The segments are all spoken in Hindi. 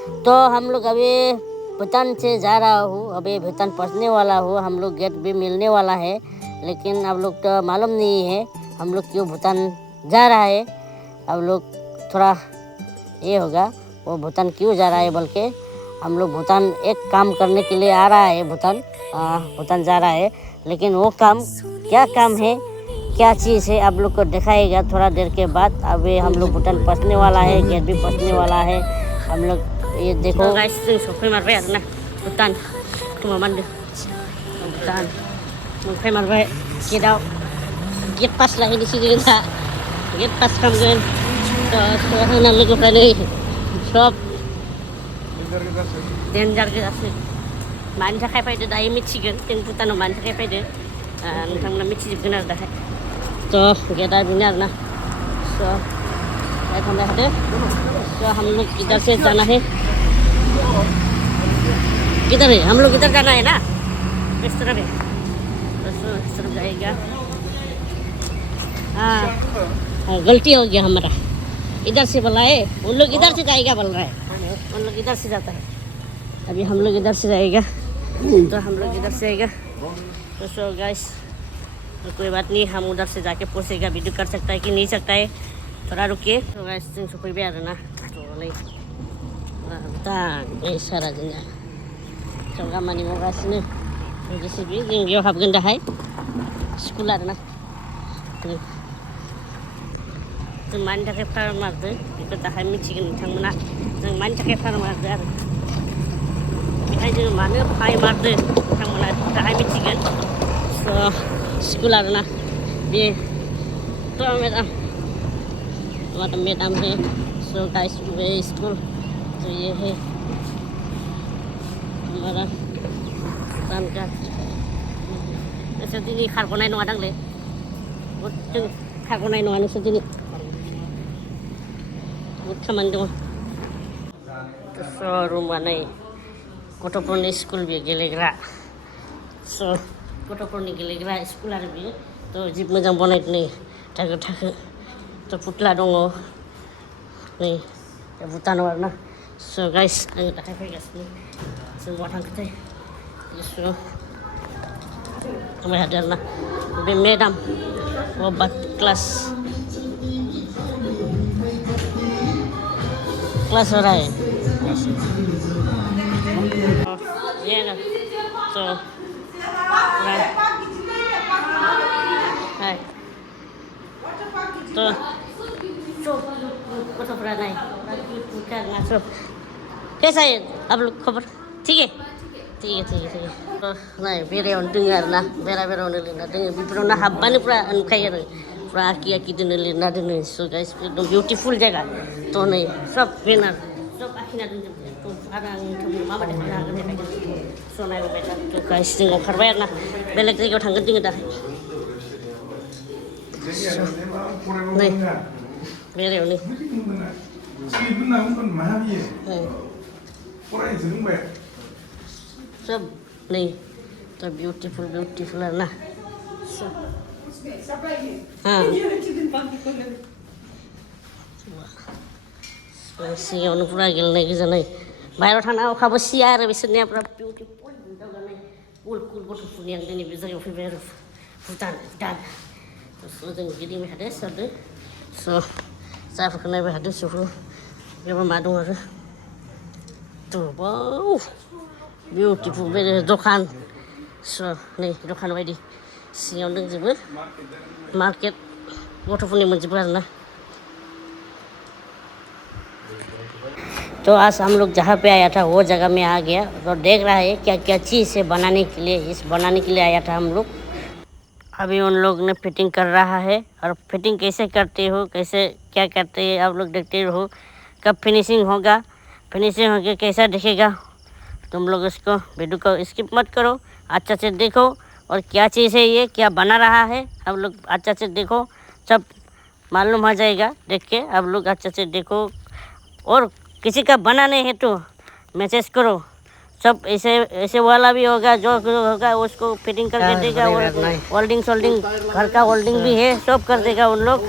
तो हम लोग अभी भूटान से जा रहा हूँ, अभी भूटान पहुँचने वाला हूँ। हम लोग गेट भी मिलने वाला है, लेकिन अब लोग तो मालूम नहीं है हम लोग क्यों भूटान जा रहा है। अब लोग थोड़ा ये होगा वो भूटान क्यों जा रहा है बोल के। हम लोग भूटान एक काम करने के लिए आ रहा है, भूटान जा रहा है, लेकिन वो काम क्या काम है, क्या चीज़ है आप लोग को दिखाएगा थोड़ा देर के बाद। अभी हम लोग भूटान पहुँचने वाला है, गेट भी पहुँचने वाला है। हम लोग ये देखो गाइस, सफैमारबाय आरोना भूटान कुमामान भूटान सफैमारबाय गेट पास लाहैनोसै दा गेट पास खालामगोन। होना लोगोफ्रा नै सब डेन्जार गोजासै। मानि थाखाय फैदो दायो मिथिगोन, जों भुटानाव मानि थाखाय फैदो नोंथांमोना मिथिजोबगोन आरो दाहाय। तो गेटआ बेनो आरोना। थांबाय थादो। तो हम लोग इधर से जाना है, किधर है, हम लोग इधर जाना है ना, इस तरफ है, इस तरफ जाएगा। हाँ गलती हो गया हमारा, इधर से बोला है, उन लोग इधर से जाएगा बोल रहा है, उन लोग इधर से जाता है। अभी हम लोग इधर से जाएगा, तो हम लोग इधर से आएगा। तो सो गाइस, तो कोई बात नहीं, हम उधर से जाके पूछेगा वीडियो कर सकता है कि नहीं सकता है, थोड़ा रुकिए। तो गाइस जों सफैबाय आरोना। तो नै भुटान सारा जोंना जों खामानि मावगासिनो जेसेबि जों बेयाव हाबगोन दाहाय, स्कुल आरोना। जों मानि थाखाय फार्म मारदो बेखौ दाहाय मिथिगोन नोंथांमोना, जों मानि थाखाय फार्म मारदो आरो बेहाय जों मानो फाइ मारदो नोंथांमोना दाहाय मिथिगोन। स्कुल आरोना बे। तो मैडम है। सो गाइस वे स्कूल, तो ये है हमारा भूटान का। नोंसोर दिनै खारग'नाय नङा दांलै, जों खारग'नाय नङा नोंसोर दिनै, बहुद खामानि दङ। स' रुमा नै गथ'फोरनि स्कुल बे गेलेग्रा। स' गथ'फोरनि गेलेग्रा स्कुल आरो बेयो। थ' जि मोजां बनायदों नै थाखो थाखो। थ' फुथ्ला दङ नै भुटानाव आरोना। स' गाइस आङो दाहाय फैगासिनो, जों बहा थांखोथाय। स' थांबाय थादो आरोना। बे मेडाम अबेबा क्लास हो रहा है। ये ना तो गथ'फ्रा नाय कैसा है आप लोग खबर, ठीक है ठीक है ठीक है ठीक है। तो नाय बेरायावनो दोङो आरोना, बेरायावनो लिरना दोङो, बेफोरावनो हाबबानो पुरा नुखायो आरो पुरा आखि आखि दोनो, लिरना दोनो। स' गाइस एकदम बिउटिफुल जायगा। तो नै सब बेनार सब आखिना दोनजोबबाय। तो आरो आं नोंथांमोन माबायदि थांनो हागोन देखायगोन। स' नायबाय था। तो गाइस जों ओंखारबाय आरोना, बेलेग जायगायाव थांगोन जोङो दाहाय। नै बेरायावनो सब नै तो बिउटिफुल बिउटिफुल आरोना। सिङावनो पुरा गेलेनाय गोजानाय, बाहेरायाव थांना अखाबो सिया आरो बिसोरनिया पुरा बिउटिफुल जागानाय कुल कुल गथ'फोरनि। आं दिनै बे जायगायाव फैबाय आरो भुटान। स' जों गिदिंबाय थादो सरदो। स' जायफोरखौ नायबाय थादो सफोर बेयाव मा दं आरो। थ' बाव बिउटिफुल बे दखान। स' नै दखान बायदि सिङाव दंजोबो, मार्केट गथ'फोरनि मोनजोबो आरोना। तो आज हम लोग जहाँ पे आया था वो जगह में आ गया, तो देख रहा है क्या क्या चीज़ है बनाने के लिए। इस बनाने के लिए आया था हम लोग। अभी उन लोग ने फिटिंग कर रहा है, और फिटिंग कैसे करते हो, कैसे क्या करते हैं आप लोग देखते रहो। कब फिनिशिंग होगा, फिनिशिंग होकर कैसा दिखेगा, तुम लोग इसको वीडियो को स्किप मत करो, अच्छा से देखो। और क्या चीज़ है ये, क्या बना रहा है, आप लोग अच्छा से देखो, सब मालूम हो जाएगा देख के। आप लोग अच्छा से देखो, और किसी का बनाने है तो मैसेज करो। सब ऐसे ऐसे वाला भी होगा, जो होगा उसको फिटिंग करके देगा। और वेल्डिंग सोल्डिंग, घर का वेल्डिंग भी है, सब कर देगा उन लोग।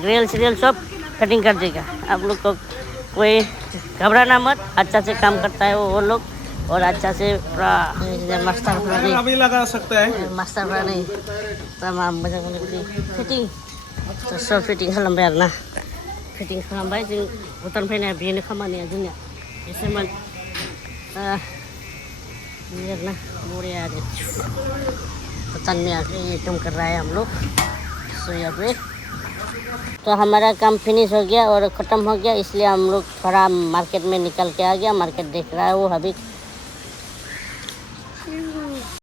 ग्रिल श्रिल सब फिटिंग कर देगा। आप लोग को कोई घबराना मत, अच्छा से काम करता है वो लोग और अच्छा से पूरा मास्टर पूरा नहीं अभी लगा सकता है मास्टर पूरा नहीं तमाम फिटिंग तो सब फिटिंग खालामबाय आरोना फिटिं खालामबाय जों भुटान फैनाया बेनो खामानिया जोंनिया एसेमोन ये आरोना बरिया आरो भुटान में आके ये काम कर रहा है हम लोग सो यहाँ पे तो हमारा काम फिनिश हो गया और ख़त्म हो गया, इसलिए हम लोग थोड़ा मार्केट में निकल के आ गया। मार्केट देख रहा है वो अभी